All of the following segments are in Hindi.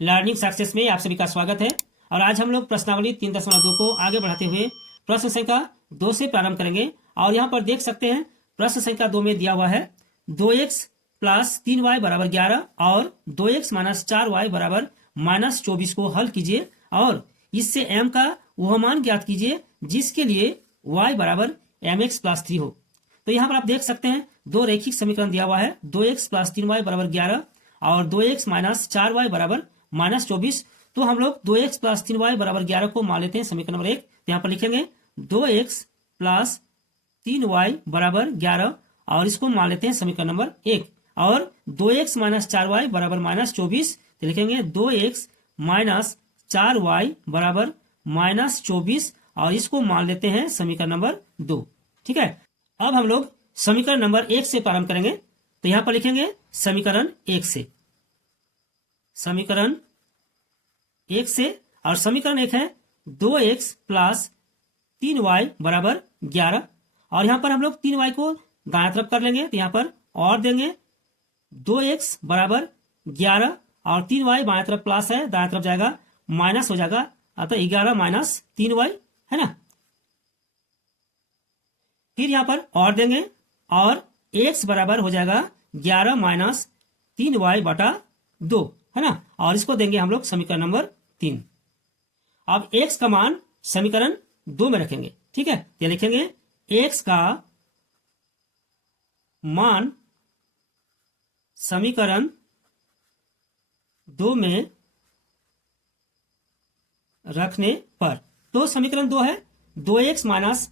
लर्निंग सक्सेस में आप सभी का स्वागत है। और आज हम लोग प्रश्नावली 3.2 को आगे बढ़ाते हुए प्रश्न संख्या 2 से प्रारंभ करेंगे। और यहाँ पर देख सकते हैं प्रश्न संख्या 2 में दिया हुआ है 2x प्लस 3y बराबर 11 और 2x माइनस 4y बराबर माइनस 24 को हल कीजिए और इससे m का वह मान ज्ञात कीजिए जिसके लिए y बराबर mx प्लस 3 हो। तो यहाँ पर आप देख सकते हैं दो रैखिक समीकरण दिया हुआ है 2x प्लस 3y बराबर 11 और 2x माइनस 4y बराबर माइनस 24। तो हम लोग 2x प्लस 3y बराबर 11 को मान लेते हैं समीकरण नंबर 1। तो यहाँ पर लिखेंगे 2x प्लस 3y बराबर 11 और इसको मान लेते हैं समीकरण नंबर 1। और 2x माइनस 4y बराबर माइनस 24, तो लिखेंगे 2x माइनस 4y बराबर माइनस 24 और इसको मान लेते हैं समीकरण नंबर 2। ठीक है, अब हम लोग समीकरण नंबर 1 से प्रारंभ करेंगे। तो यहां पर लिखेंगे समीकरण 1 से, समीकरण 1 से, और समीकरण 1 है 2x प्लस 3y बराबर 11। और यहां पर हम लोग 3y को दाएं तरफ कर लेंगे, तो यहां पर और देंगे 2x बराबर 11 और 3y बाएं तरफ प्लस है, दाएं तरफ जाएगा माइनस हो जाएगा, अतः 11 माइनस 3y है ना। फिर यहां पर और देंगे और x बराबर हो जाएगा 11 माइनस 3y बटा 2 है ना। और इसको देंगे हम लोग समीकरण नंबर 3। अब x का मान समीकरण 2 में रखेंगे। ठीक है, ये लिखेंगे x का मान समीकरण 2 में रखने पर, तो समीकरण 2 है 2x माइनस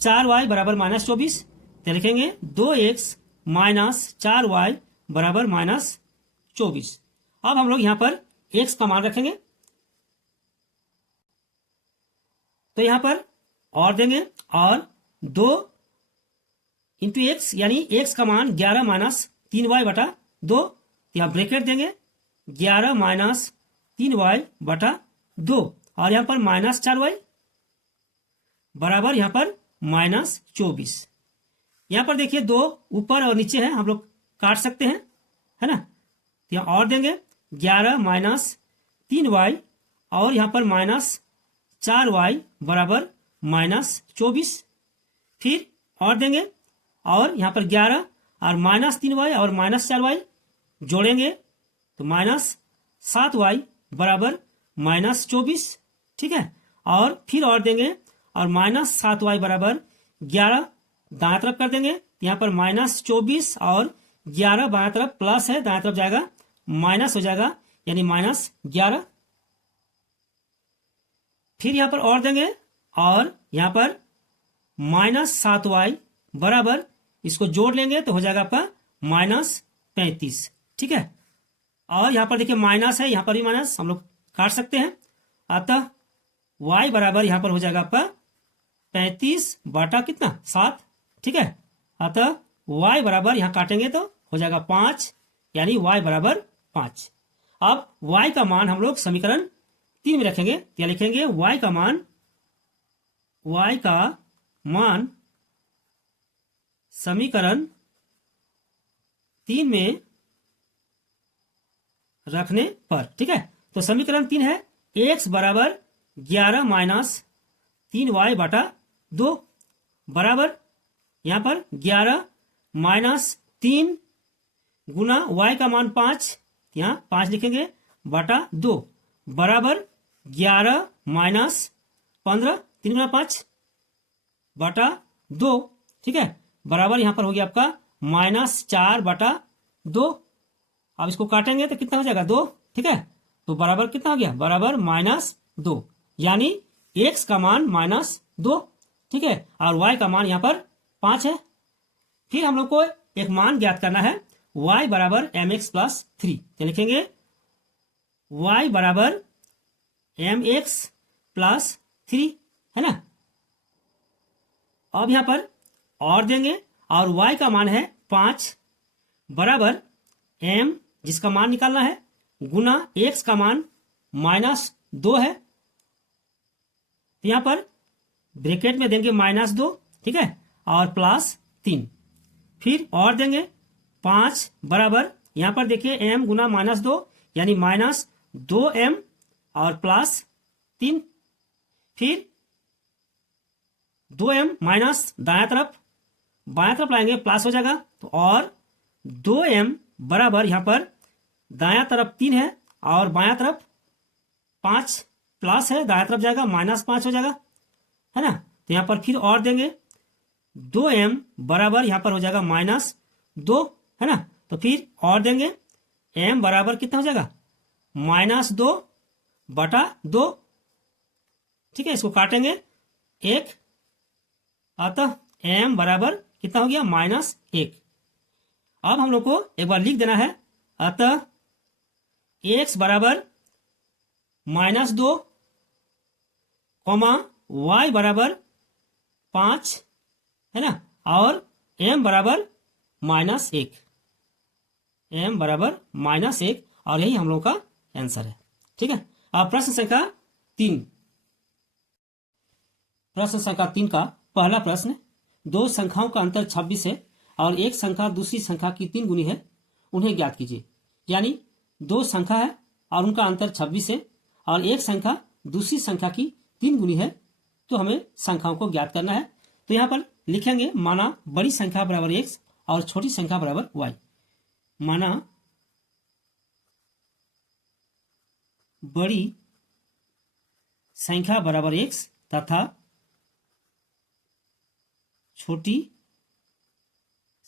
4y बराबर माइनस 24, तो लिखेंगे 2x माइनस 4y बराबर माइनस 24। अब हम लोग यहां पर x का मान रखेंगे, तो यहां पर और देंगे और 2 इंटू एक्स यानी x का मान 11 माइनस 3y बटा 2, यहां ब्रैकेट देंगे 11 माइनस 3y बटा 2 और यहां पर माइनस 4y बराबर यहां पर माइनस 24। यहां पर देखिए 2 ऊपर और नीचे है, हम लोग काट सकते हैं है ना। तो यहां और देंगे 11 माइनस 3y और यहां पर माइनस 4y बराबर माइनस 24। फिर और देंगे और यहां पर 11 और माइनस 3y और माइनस 4y जोड़ेंगे तो माइनस 7y बराबर माइनस 24। ठीक है, और फिर और देंगे और माइनस 7y बराबर 11 दाएं तरफ कर देंगे, यहां पर माइनस 24 और 11 बाएं तरफ प्लस है, दाएं तरफ जाएगा माइनस हो जाएगा यानी माइनस 11। फिर यहां पर और देंगे और यहां पर माइनस 7y बराबर इसको जोड़ लेंगे तो हो जाएगा आपका माइनस 35। ठीक है, और यहां पर देखिए माइनस है, यहां पर भी माइनस हम लोग काट सकते हैं, अतः y बराबर यहां पर हो जाएगा आपका 35 बटा कितना 7। ठीक है, अतः y बराबर यहां काटेंगे तो हो जाएगा 5 यानी y बराबर 5। अब y का मान हम लोग समीकरण 3 में रखेंगे, क्या लिखेंगे y का मान समीकरण 3 में रखने पर। ठीक है, तो समीकरण 3 है x बराबर 11 माइनस 3y बटा 2 बराबर यहां पर 11 माइनस 3 गुना y का मान 5, यहां 5 लिखेंगे बटा 2 बराबर 11 माइनस 15, 3 गुना 5 बटा 2। ठीक है, बराबर यहां पर हो गया आपका माइनस 4 बटा 2। अब इसको काटेंगे तो कितना हो जाएगा 2। ठीक है, तो बराबर कितना हो गया बराबर माइनस 2 यानी x का मान माइनस 2। ठीक है, और y का मान यहां पर 5 है। फिर हम लोग को एक मान ज्ञात करना है y बराबर mx प्लस 3, तो लिखेंगे y बराबर mx प्लस 3 है ना। अब यहां पर और देंगे और y का मान है 5 बराबर m जिसका मान निकालना है गुना x का मान माइनस 2 है, तो यहां पर ब्रैकेट में देंगे माइनस 2। ठीक है, और प्लस 3, फिर और देंगे 5 बराबर यहां पर देखिए m गुना माइनस 2 यानी माइनस 2m और प्लस 3, फिर 2m माइनस दायां तरफ लाएंगे प्लस हो जाएगा, तो और 2m बराबर यहां पर दायां तरफ 3 है और बायां तरफ 5 प्लस है, दायां तरफ जाएगा -5 हो जाएगा, है ना। तो यहां पर फिर और देंगे 2m बराबर यहां पर हो जाएगा -2, है ना। तो फिर और देंगे m बराबर कितना हो जाएगा -2/2, ठीक है। इसको काटेंगे 1, अतः m बराबर कितना हो गया -1। अब हम लोग को एक बार लिख देना है, अतः x बराबर -2, y बराबर 5, है ना, और m बराबर -1, m बराबर -1, और यही हम लोग का आंसर है, ठीक है। अब प्रश्न संख्या 3 का पहला प्रश्न, दो संख्याओं का अंतर 26 है और एक संख्या दूसरी संख्या की 3 गुनी है, उन्हें ज्ञात कीजिए। यानी दो संख्या है और उनका अंतर 26 है और एक संख्या दूसरी संख्या की 3 गुनी है, तो हमें संख्याओं को ज्ञात करना है। तो यहां पर लिखेंगे, माना बड़ी संख्या बराबर x और छोटी संख्या बराबर y। माना बड़ी संख्या बराबर x तथा छोटी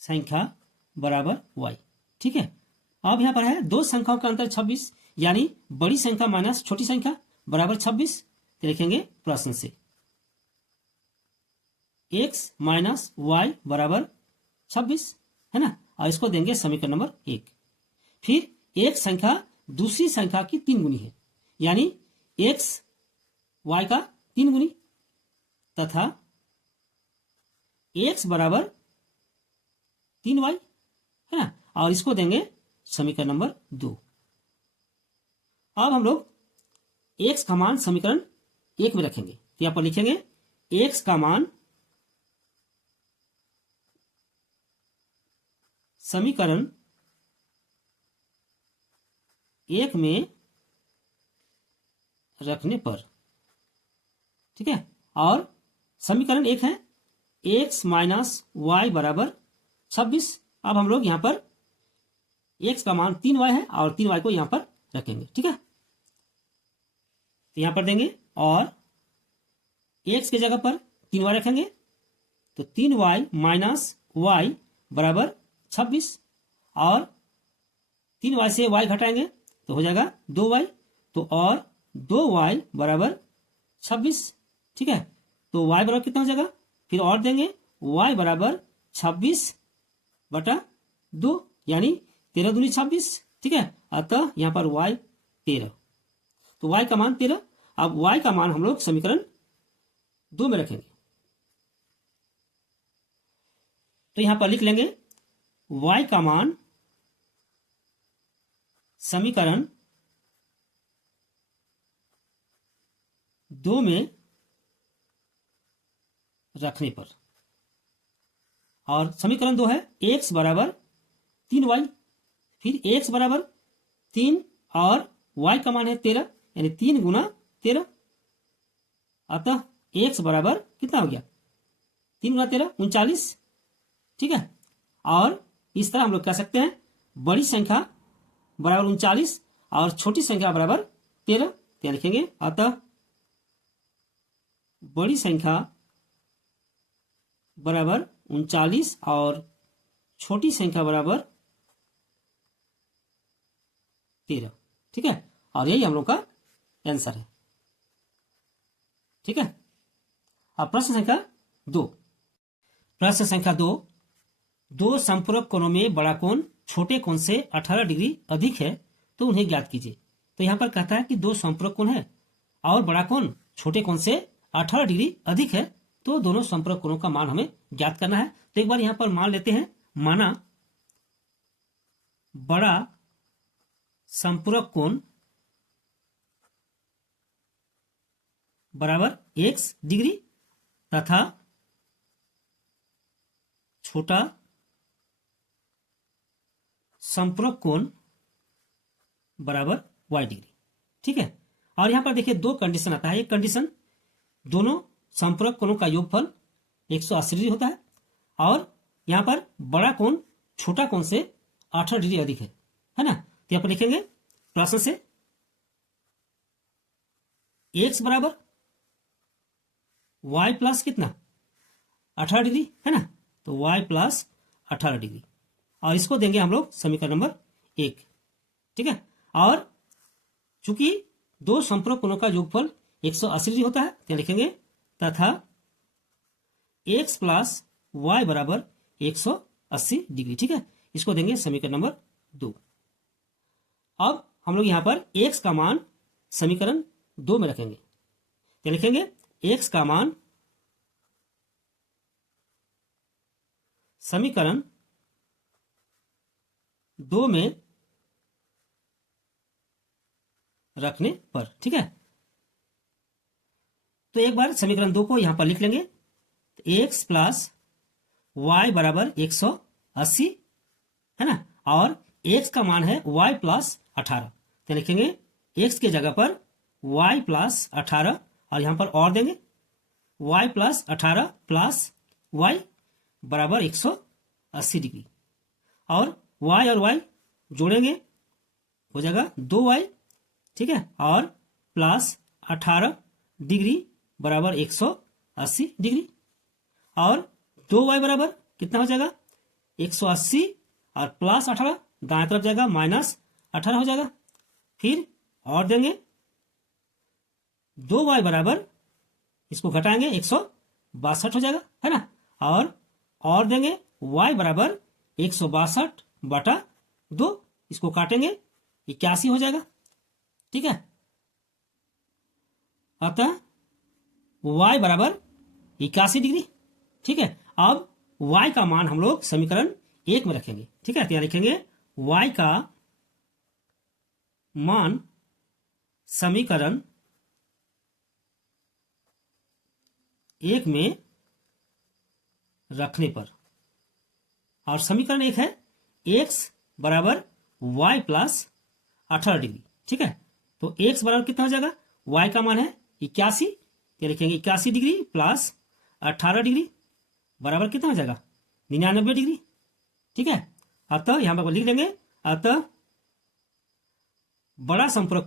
संख्या बराबर y, ठीक है। अब यहां पर है दो संख्याओं का अंतर 26, यानी बड़ी संख्या माइनस छोटी संख्या बराबर 26। तो लिखेंगे प्रश्न से x माइनस y बराबर 26, है ना, और इसको देंगे समीकरण नंबर 1। फिर एक संख्या दूसरी संख्या की 3 गुनी है, यानी x y का 3 गुनी तथा x बराबर 3y, है ना, और इसको देंगे समीकरण नंबर 2। अब हम लोग x का मान समीकरण 1 में रखेंगे, तो यहां पर लिखेंगे x का मान समीकरण 1 में रखने पर, ठीक है। और समीकरण 1 है x माइनस y बराबर 26। अब हम लोग यहां पर x का मान 3y है और 3y को यहां पर रखेंगे, ठीक है। तो यहां पर देंगे और x की जगह पर 3y रखेंगे, तो 3y माइनस y बराबर 26 और 3y से y घटाएंगे तो हो जाएगा 2y, तो और 2y बराबर 26, ठीक है। तो y बराबर कितना हो जाएगा, फिर और देंगे y बराबर 26/2, यानी 13 दूनी 26, ठीक है। अतः यहां पर y 13, तो y का मान 13। अब y का मान हम लोग समीकरण 2 में रखेंगे, तो यहां पर लिख लेंगे y का मान समीकरण 2 में रखने पर, और समीकरण 2 है x बराबर 3y, फिर x बराबर 3 और y का मान है 13, यानी 3 गुना 13, अतः x बराबर कितना हो गया 3 गुना 13 39, ठीक है। और इस तरह हम लोग कह सकते हैं बड़ी संख्या बराबर 39 और छोटी संख्या बराबर 13, क्या लिखेंगे, अतः बड़ी संख्या बराबर 39 और छोटी संख्या बराबर 13, ठीक है। और यही हम लोग का आंसर है, ठीक है। अब प्रश्न संख्या 2। प्रश्न संख्या 2, दो संपूरक कोणों में बड़ा कोण छोटे कोण से 18 डिग्री अधिक है, तो उन्हें ज्ञात कीजिए। तो यहां पर कहता है कि दो संपूरक कोण है और बड़ा कोण छोटे कोण से 18 डिग्री अधिक है, तो दोनों संपूरक कोणों का मान हमें ज्ञात करना है। तो एक बार यहां पर मान लेते हैं, माना बड़ा संपूरक कोण बराबर x डिग्री तथा छोटा संपूरक कोण बराबर y डिग्री, ठीक है। और यहां पर देखिए दो कंडीशन आता है। एक कंडीशन, दोनों संपूरक कोणों का योगफल 180 डिग्री होता है, और यहां पर बड़ा कोण छोटा कोण से 18 डिग्री अधिक है ना। तो यहां पर लिखेंगे प्रश्न से x बराबर y प्लस कितना 18 डिग्री है ना, तो y प्लस 18 डिग्री, और इसको देंगे हम लोग समीकरण नंबर 1, ठीक है। और चूंकि दो संपूरक कोणों का योगफल 180 डिग्री होता है, तो लिखेंगे तथा x प्लस y बराबर 180 डिग्री, ठीक है। इसको देंगे समीकरण नंबर 2। अब हम लोग यहां पर x का मान समीकरण 2 में रखेंगे, तो लिखेंगे x का मान समीकरण 2 में रखने पर, ठीक है। तो एक बार समीकरण 2 को यहां पर लिख लेंगे। x प्लस y बराबर 180 है ना, और x का मान है y प्लस 18, तो लिखेंगे x की जगह पर y प्लस 18, और यहां पर और देंगे y प्लस 18 प्लस y बराबर 180 डिग्री, और y और y जोड़ेंगे हो जाएगा 2y, ठीक है, और प्लस 18 डिग्री बराबर 180 डिग्री, और 2y बराबर कितना हो जाएगा 180, और प्लस 18 दाएं तरफ जाएगा माइनस 18 हो जाएगा। फिर और देंगे 2y बराबर, इसको घटाएंगे 162 हो जाएगा, है ना, और देंगे y बराबर 162 बटा 2, इसको काटेंगे 81 हो जाएगा, ठीक है। अतः y बराबर 81 डिग्री, ठीक है। अब y का मान हम लोग समीकरण 1 में रखेंगे, ठीक है। तो यहां लिखेंगे y का मान समीकरण 1 में रखने पर, और समीकरण 1 है x बराबर y प्लस 18 डिग्री, ठीक है। तो x बराबर कितना हो जाएगा, y का मान है 81, तो लिखेंगे 81 डिग्री प्लस 18 डिग्री बराबर कितना हो जाएगा 99 डिग्री, ठीक है। अतः यहां पर लिख देंगे, अतः बड़ा संपूरक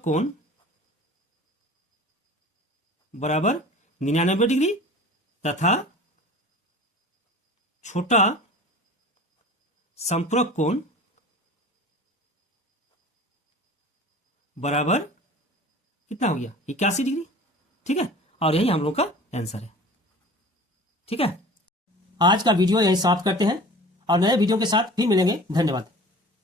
कोण बराबर 99 डिग्री तथा छोटा संपूरक कोण बराबर कितना हो गया 81 डिग्री, ठीक है। और यही हम लोग का आंसर है, ठीक है। आज का वीडियो यही समाप्त करते हैं, और नए वीडियो के साथ फिर मिलेंगे। धन्यवाद।